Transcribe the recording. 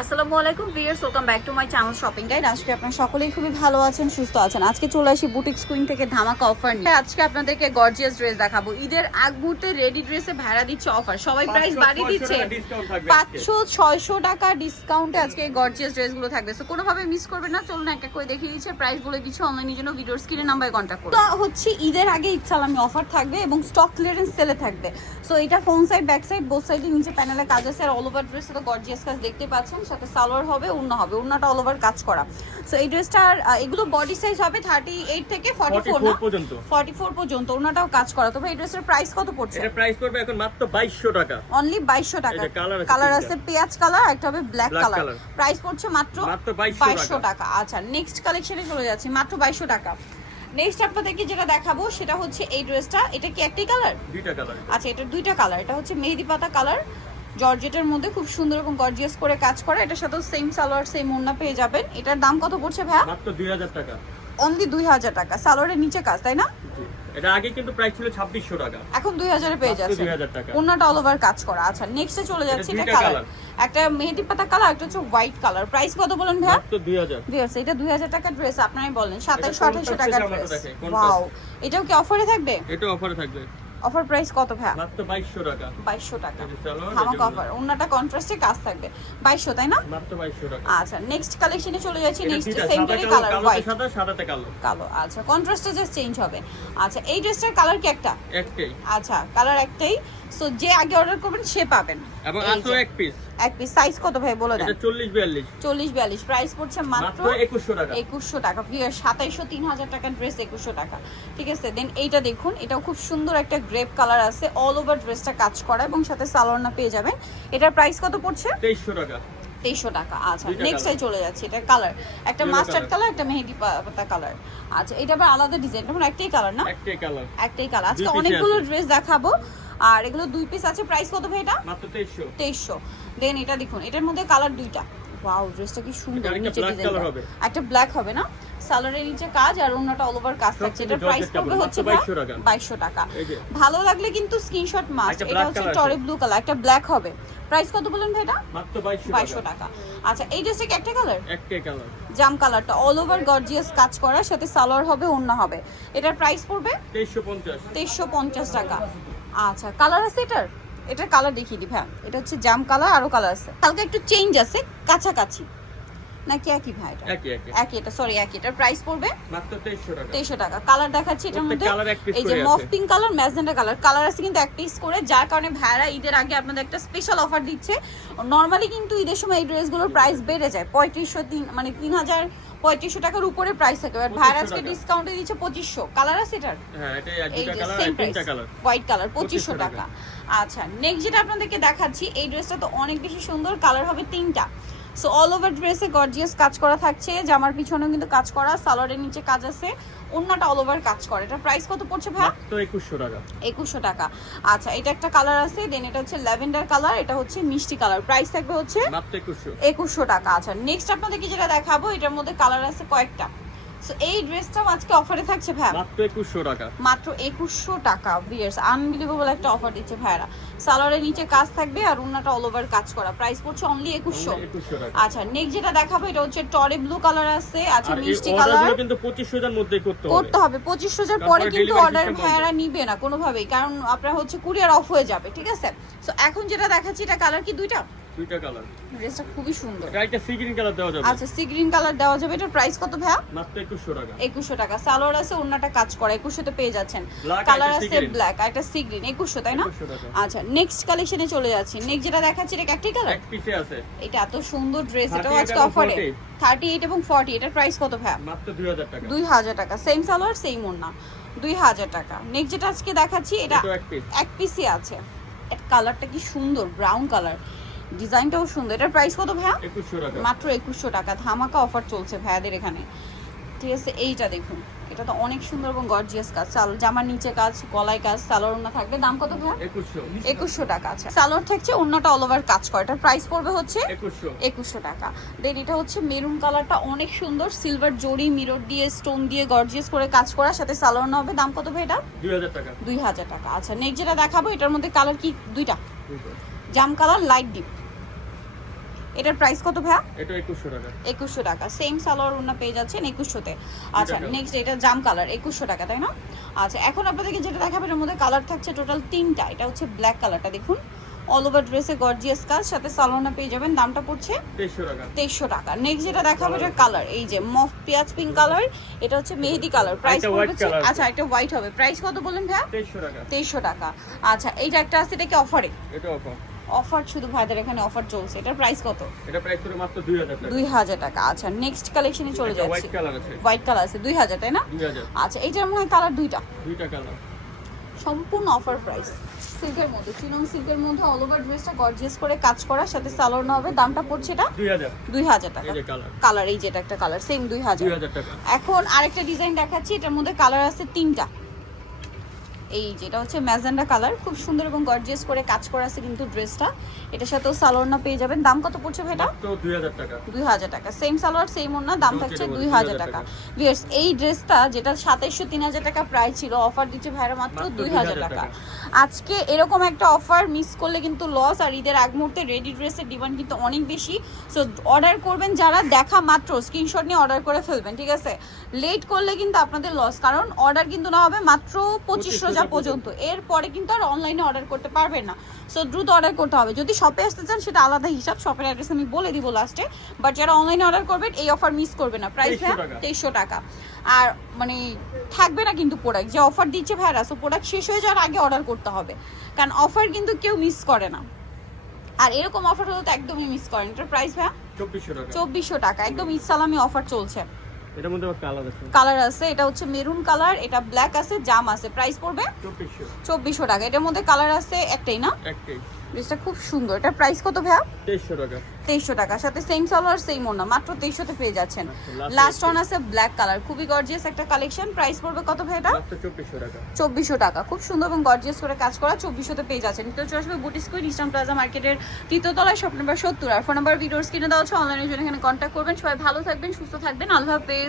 আসসালামু আলাইকুম viewers, welcome back to my channel shopping guide. আজকে আপনারা সকলেই খুবই ভালো আছেন, সুস্থ আছেন। আজকে চলে আসি বুটিক্স কুইন থেকে ধামাকা অফার নিয়ে। আজকে আপনাদেরকে গর্জিয়াস ড্রেস দেখাবো। ঈদের আগ মুহূর্তে রেডি ড্রেসে ভাড়া দিচ্ছে অফার, সবাই প্রাইস বাড়িয়ে দিচ্ছে। 500-600 টাকা ডিসকাউন্টে আজকে গর্জিয়াস ড্রেসগুলো থাকবে। সো কোনোভাবে মিস করবেন না, চলুন একটা করে দেখিয়ে দিচ্ছে, প্রাইস বলে দিচ্ছে। অনলাইনের জন্য ভিডিওর স্ক্রিনে নাম্বারে কন্ট্যাক্ট করুন। তো হচ্ছে ঈদের আগে ইচ্ছালামি অফার থাকবে এবং স্টক ক্লিয়ারেন্স সেলে থাকবে। সো এটা front side, back side, both সাইডে নিচে প্যানেলে কাজ আছে আর অল ওভার ড্রেসে তো গর্জিয়াস কাজ দেখতে পাচ্ছেন। সাথে সালোয়ার হবে, ওড়না হবে, ওড়নাটা অল ওভার কাজ করা। সো এই ড্রেসটার এগুলো বডি সাইজ হবে 38 থেকে 44 পর্যন্ত, 44 পর্যন্ত। ওড়নাটাও কাজ করা। তবে এই ড্রেসের প্রাইস কত পড়ছে? এটা প্রাইস পড়বে এখন মাত্র 2200 টাকা, অনলি 2200 টাকা। কালার আছে পেঁয়াজ কালার, একটা হবে ব্ল্যাক কালার। প্রাইস পড়ছে মাত্র 2200 টাকা। আচ্ছা, নেক্সট কালেকশনে চলে যাচ্ছি, মাত্র 2200 টাকা। নেক্সট আপনাদেরকে যেটা দেখাবো সেটা হচ্ছে এই ড্রেসটা। এটা কি একটাই কালার? দুইটা কালার। আচ্ছা, এটা দুইটা কালার। এটা হচ্ছে মেহেদি পাতা কালার, জর্জেটের মধ্যে খুব সুন্দর এবং গর্জিয়াস করে কাজ করা। এটার সাথে সেম সালোয়ার, সেম ওড়না পেয়ে যাবেন। এটার দাম কত পড়ছে ভাইয়া? মাত্র 2000 টাকা, অনলি 2000 টাকা। সালোয়ারের নিচে কাজ, তাই না? এটা আগে কিন্তু প্রাইস ছিল 2600 টাকা, এখন 2000 এ পেয়ে যাচ্ছে। 2000 টাকা। ওড়নাটা অল ওভার কাজ করা। আচ্ছা, নেক্সটে চলে যাচ্ছে। এটা কালার, একটা মেহেদি পাতা কালার, একটা হচ্ছে হোয়াইট কালার। প্রাইস কত বলেন ভাইয়া? মাত্র 2000। ভিউয়ার্স, এটা 2000 টাকা ড্রেস, আপনারাই বলেন 2700-2800 টাকা ড্রেস। ওয়াও, এটাও কি অফারে থাকবে? এটা অফারে থাকবে। অফার প্রাইস কত ভাইয়া? মাত্র 2200 টাকা। 2200 টাকা। ধামাকা অফার। ওড়নাটা কন্ট্রাস্টে কাজ থাকবে। 2200, তাই না? মাত্র 2200 টাকা। আচ্ছা, নেক্সট কালেকশনে চলে যাচ্ছি। নেক্সট সেমটারই কালার হোয়াইট, সাদা, সাদাতে কালো। কালো। আচ্ছা, কন্ট্রাস্টে জাস্ট চেঞ্জ হবে। আচ্ছা, এই ড্রেসটার কালার কি একটা? একটাই। আচ্ছা, কালার একটাই। সো যে আগে অর্ডার করবেন সে পাবেন। এবং আছো এক পিস। এক পিস। সাইজ কত ভাই বলে দেন? এটা 40-42। 40-42। প্রাইস পড়ছে মাত্র 2100 টাকা। 2100 টাকা। ভিউয়ার 2700-3000 টাকার ড্রেস 2100 টাকা। ঠিক আছে, দেন এইটা দেখুন, এটাও খুব সুন্দর একটা গ্রেপ কালার আছে, অল ওভার ড্রেসটা কাজ করা এবং সাথে সালোয়ার পেয়ে যাবেন। এটার প্রাইস কত পড়ছে? 2300 টাকা। 2300 টাকা। আচ্ছা, নেক্সটে চলে যাচ্ছে। এটা কালার একটা মাস্টার্ড কালার, একটা মেহেদি পাতা কালার। আচ্ছা, এটা আবার আলাদা ডিজাইন। মানে একটাই কালার না? একটাই কালার। একটাই কালার। আজকে অনেকগুলো ড্রেস দেখাবো আর এগুলো দুই পিস আছে। প্রাইস কত ভাই এটা? মাত্র 2300। 2300। দেন এটা দেখুন, এটার মধ্যে কালার দুইটা। ওয়াও, ড্রেসটা কি সুন্দর। নিচে ডিজাইন একটা ব্ল্যাক হবে না? সালোয়ারের নিচে কাজ আর ওড়নাটা অল ওভার কাজ থাকছে। এটা প্রাইস পড়বে হচ্ছে 2200 টাকা। ভালো লাগলে কিন্তু স্ক্রিনশট মাস্ট। এটা হচ্ছে টরে ব্লু কালার, একটা ব্ল্যাক হবে। প্রাইস কত বলেন ভাই এটা? মাত্র 2200 টাকা। আচ্ছা, এই ড্রেসে কি একটা কালার? একটাই কালার। জাম কালারটা অল ওভার গর্জিয়াস কাজ করা, সাথে সালোয়ার হবে, ওড়না হবে। এটার প্রাইস পড়বে 2350 টাকা। আচ্ছা, কালার আছে এটার? এটার কালার দেখিয়ে দিই ভাই। এটা হচ্ছে জাম কালার, আরো কালার আছে, হালকা একটু চেঞ্জ আছে, কাছাকাছি নাকি একই ভাই? এটা একই। এটা সরি একই। এটার প্রাইস পড়বে মাত্র 2300 টাকা। কালার দেখাচ্ছি এটার মধ্যে। এই যে মফ pink colour, magenta colour, colour আছে কিন্তু এক পিস করে, যার কারণে ভাইরা ঈদের আগে আপনাদের একটা স্পেশাল অফার দিচ্ছে। নরমালি কিন্তু ঈদের সময় এই ড্রেসগুলোর প্রাইস বেড়ে যায় 3500, মানে 3500 টাকার উপরে প্রাইস থাকে। বাট ভাইরা আজকে ডিসকাউন্টে দিচ্ছে 2500। কালার আছে এটার? হ্যাঁ, এটাই দুটো কালার, তিনটা কালার। হোয়াইট কালার 2500 টাকা। আচ্ছা, নেক্সট যেটা আপনাদেরকে দেখাচ্ছি, এই ড্রেসটা তো অনেক বেশি সুন্দর। কালার হবে তিনটা। সো অল ওভার ড্রেসে গর্জিয়াস কাজ করা থাকছে। জামার পিছনেও কিন্তু কাজ করা, সালোয়ারের নিচে কাজ আছে, ওড়নাটা অল ওভার কাজ করে। এটা প্রাইস কত পড়ছে ভাই? মাত্র 2100 টাকা। 2100 টাকা। আচ্ছা, এটা একটা কালার আছে। দেন এটা হচ্ছে ল্যাভেন্ডার কালার, এটা হচ্ছে মিষ্টি কালার। প্রাইস থাকবে হচ্ছে মাত্র 2100 টাকা। আচ্ছা, নেক্সট আপনাদেরকে যেটা দেখাবো, এটার মধ্যে কালার আছে কয়েকটা। সো এই ড্রেসটাও আজকে অফারে থাকছে ভাই, মাত্র 2100 টাকা। মাত্র 2100 টাকা। ভিউয়ার্স, আনবিলিভেবল একটা অফার দিচ্ছে ভাইরা। সালোয়ারের নিচে কাজ থাকবে আর ওড়নাটা অল ওভার কাজ করা। প্রাইস পড়ছে অনলি 2100 টাকা। আচ্ছা, নেক্সট যেটা দেখাবো, এটা হচ্ছে টরে ব্লু কালার আছে। আচ্ছা, মিষ্টি কালার। অর্ডার কিন্তু 2500 এর মধ্যে করতে হবে। 2500 পরে কিন্তু অর্ডার ভাইরা নিবে না কোনোভাবেই, কারণ আপনার হচ্ছে কুরিয়ার অফ হয়ে যাবে। ঠিক আছে, সো এখন যেটা দেখাচ্ছি, এটা কালার কি দুইটা? দুইটা কালার। ড্রেসটা খুবই সুন্দর। এটা একটা সি গ্রিন কালার দেওয়া যাবে। আচ্ছা, সি গ্রিন কালার দেওয়া যাবে। এটার প্রাইস কত ভাইয়া? মাত্র 2100 টাকা। 2100 টাকা। সালোয়ার আছে, ওড়নাটা কাজ করা, 2100 তে পেয়ে যাচ্ছেন। কালার আছে ব্ল্যাক, আর এটা সি গ্রিন, 2100, তাই না? আচ্ছা, নেক্সট কালেকশনে চলে যাচ্ছি। নেক্সট যেটা দেখাচ্ছি, এটা একটাই কালার, এক পিসে আছে। এটা এত সুন্দর ড্রেস, এটাও আজকে অফারে 38 এবং 40। এটার প্রাইস কত ভাইয়া? মাত্র 2000 টাকা। 2000 টাকা। সেম সালোয়ার, সেম ওড়না, 2000 টাকা। নেক্সট যেটা আজকে দেখাচ্ছি, এটা এক পিসই আছে। এর কালারটা কি সুন্দর, ব্রাউন কালার, ডিজাইনটাও সুন্দর। এটার প্রাইস কত ভাইয়া? 2100 টাকা। মাত্র 2100 টাকা। ধামাকা অফার চলছে ভাইয়াদের এখানে। ঠিক আছে, এইটা দেখুন, এটা তো অনেক সুন্দর এবং গর্জিয়াস কাজ। জামার নিচে কাজ, গলায় কাজ, সালোয়ার ওড়না থাকবে। দাম কত ভাইয়া? 2100 টাকা। আছে সালোয়ার থাকছে, ওড়নাটা অল ওভার কাজ করে। এটার প্রাইস পড়বে হচ্ছে 2100 টাকা। দেন এটা হচ্ছে মেরুন কালারটা, অনেক সুন্দর, সিলভার জরি মিরর দিয়ে, স্টোন দিয়ে গর্জিয়াস করে কাজ করা, সাথে সালোয়ার হবে। দাম কত ভাই এটা? 2000 টাকা। 2000 টাকা। আচ্ছা, নেক্সট যেটা দেখাবো, এটার মধ্যে কালার কি দুইটা? জাম কালার, লাইট ডিপ। এটার প্রাইস কত ভাইয়া? এটা 2100 টাকা। 2100 টাকা। সেম সালোয়ার ওড়না পেয়ে যাচ্ছেন 2100 তে। আচ্ছা টাকা। নেক্সট এটা জাম কালার 2100 টাকা, তাই না? আচ্ছা এখন আপনাদেরকে যেটা দেখাবো এর মধ্যে কালার থাকছে টোটাল 3টা। এটা হচ্ছে ব্ল্যাক কালারটা, দেখুন অল ওভার ড্রেসে গর্জিয়াস কাজ, সাথে সালোয়ারটা পেয়ে যাবেন। দামটা পড়ছে 2300 টাকা। 2300 টাকা। নেক্সট যেটা দেখাবো এটা কালার, এই যে মফ পেঁয়াজ পিঙ্ক কালার, এটা হচ্ছে মেহেদি কালার। প্রাইস একটা white পড়ছে, color। আচ্ছা একটা হোয়াইট হবে। প্রাইস কত বললেন ভাইয়া? 2300 টাকা। 2300 টাকা। আচ্ছা এইটা একটা আছে, এটা কি অফারে? এটা অফার। অফার শুধু ভাইদের এখানে অফার চলছে। এটার প্রাইস কত? এটা প্রাইস করে মাত্র 2000 টাকা। 2000 টাকা। আচ্ছা নেক্সট কালেকশনে চলে একটা যাচ্ছি। হোয়াইট কালার আছে। হোয়াইট কালার আছে 2000, তাই না? 2000। আচ্ছা এইটার মনে হয় কালার দুইটা, দুইটা কালার। সম্পূর্ণ অফার প্রাইস। সিল্কের মধ্যে, চিনন সিল্কের মধ্যে অল ওভার ড্রেসটা গর্জিয়াস করে কাজ করা, সাথে সালোয়ার না হবে। দামটা পড়ছে এটা 2000। 2000 টাকা। এই যে কালার। কালার এই যেটা একটা কালার সেম 2000। 2000 টাকা। এখন আরেকটা ডিজাইন দেখাচ্ছি, এটার মধ্যে কালার আছে 3টা। এই যেটা হচ্ছে ম্যাজেন্ডা কালার, খুব সুন্দর এবং গর্জিয়াস করে কাজ করা আছে কিন্তু ড্রেসটা। এটার সাথেও সালোয়ার না পেয়ে যাবেন। দাম কত পড়ছে ভাই এটা? মাত্র 2000 টাকা। 2000 টাকা। সেম সালোয়ার সেম ওড়না, দাম থাকছে 2000 টাকা। ভিউয়ার্স এই ড্রেসটা যেটা 2700 3000 টাকা প্রাইস ছিল, অফার দিচ্ছে ভাইরা মাত্র 2000 টাকা। আজকে এরকম একটা অফার মিস করলে কিন্তু লস। আর ঈদের আগ মুহূর্তে রেডি ড্রেসের ডিমান্ড কিন্তু অনেক বেশি। সো অর্ডার করবেন যারা, দেখা মাত্র স্ক্রিনশট নিয়ে অর্ডার করে ফেলবেন, ঠিক আছে? লেট করলে কিন্তু আপনাদের লস, কারণ অর্ডার কিন্তু না হবে মাত্র 2500 যা পর্যন্ত। এরপরে কিন্তু আর অনলাইনে অর্ডার করতে পারবেন না। সো দ্রুত অর্ডার করতে হবে। যদি শপে আসতে চান সেটা আলাদা হিসাব, শপের অ্যাড্রেস আমি বলে দিব লাস্টে। বাট যারা অনলাইনে অর্ডার করবেন এই অফার মিস করবেন না। প্রাইস 2300 টাকা। আর মানে থাকবে না কিন্তু প্রোডাক্ট, যে অফার দিচ্ছে ভাইরা, সো প্রোডাক্ট শেষ হয়ে যাওয়ার আগে অর্ডার করতে হবে, কারণ অফার কিন্তু কেউ মিস করে না। আর এরকম অফার হলে তো একদমই মিস করেন। এটার প্রাইস ভাইয়া 2400 টাকা। 2400 টাকা। একদম ঈদ সালামি অফার চলছে। এটার মধ্যে কালার আছে। কালার আছে, এটা হচ্ছে মেরুন কালার, এটা ব্ল্যাক আছে, জাম আছে। প্রাইস পড়বে 2400। 2400 টাকা। এটার মধ্যে কালার আছে একটাই না? একটাই। ড্রেসটা খুব সুন্দর। এটার প্রাইস কত ভাইয়া? 2300 টাকা। 2300 টাকা। সাথে সেম সালোয়ার সেম ওড়না, মাত্র 2300 তে পেয়ে যাচ্ছেন। last লাস্ট ওয়ান আছে ব্ল্যাক কালার, খুবই গর্জিয়াস একটা কালেকশন। প্রাইস পড়বে কত ভাই এটা? মাত্র 2400 টাকা। 2400 টাকা। খুব সুন্দর এবং গর্জিয়াস করে কাজ করা, 2400 তে পেয়ে যাচ্ছেন। তো চলে আসবে বুটিক স্কুইন, ইস্টার্ন প্লাজা মার্কেটের 3য় তলায়, শপ নাম্বার 70। আর ফোন নাম্বার ভিডিওর স্ক্রিনে দেওয়া আছে, অনলাইনের জন্য এখানে কন্ট্যাক্ট করবেন। সবাই ভালো থাকবেন, সুস্থ থাকবেন, আল্লাহ হাফেজ।